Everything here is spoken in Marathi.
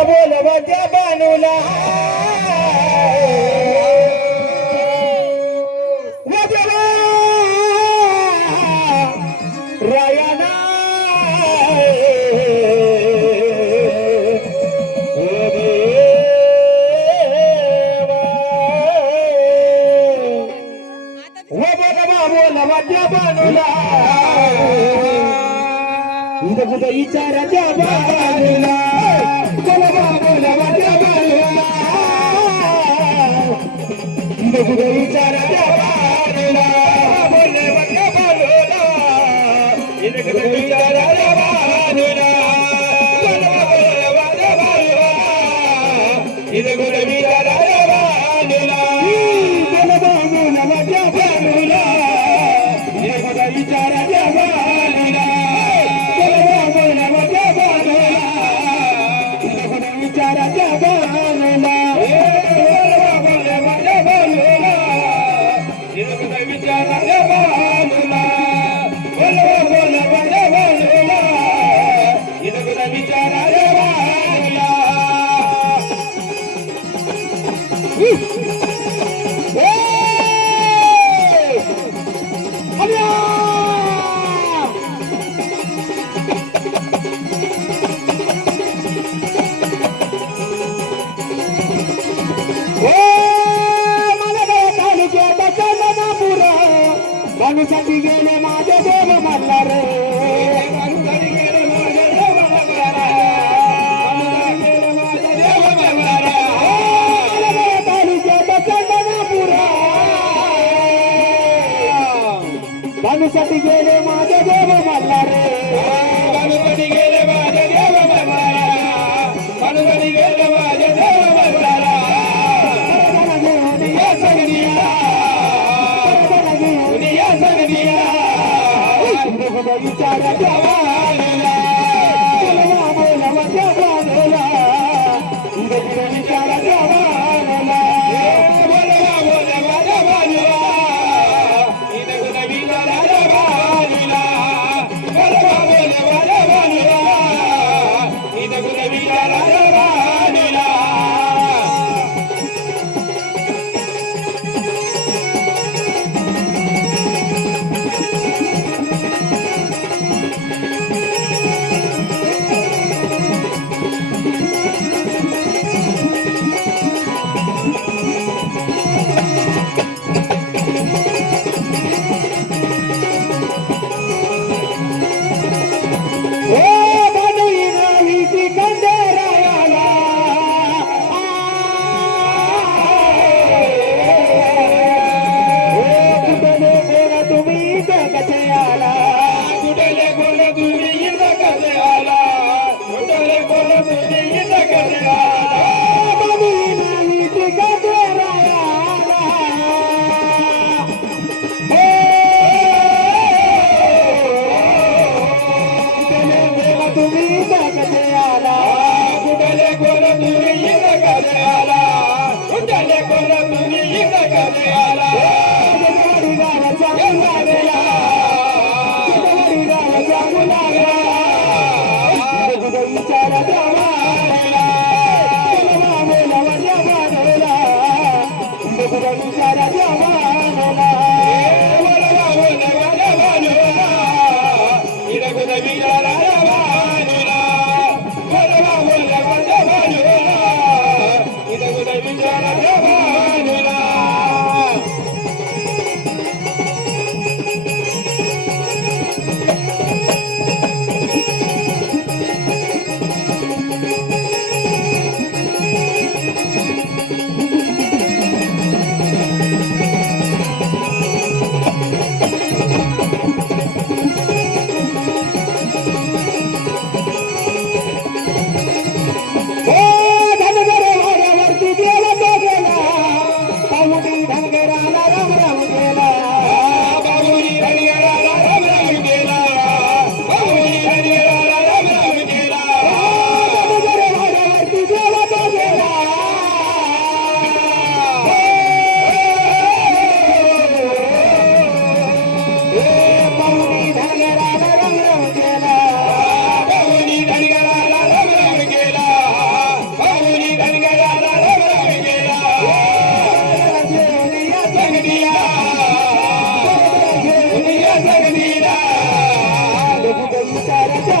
बोलवा त्या बानूला रायाना बोलवा त्या बानूला कुठं विचारा त्या बानूला बोलवा त्या बानूला कुठं विचारा त्या बानूला बोलवा त्या बानूला कुठं विचारा त्या बानूला बोलवा त्या बानूला कुठं विचारा त्या बानूला बोलवा त्या बानूला कुठं विचारा त्या बानूला माणूसाठी गेले माझे देव म्हणला रे माणूसाठी गेले माझे देव म्हणला तालुक्यात माणूसाठी गेले माझे देव म्हणला रे माणूसाठी गेले माझे देव म्हणला माणूसाठी गेले माझे देव म्हणला विचारा त्या बानूला बोलवा त्या बानूला विचारा त्या बानूला बोलवा त्या बानूला विचारा त्या बानूला बोलवा त्या बानूला विचारा त्या बानूला राम राम केला भाऊनी धनगराला राम राम केला भाऊनी धनगराला राम राम केला घेऊन या जगदीला घेऊन या जगदीला लोक विचाराच्या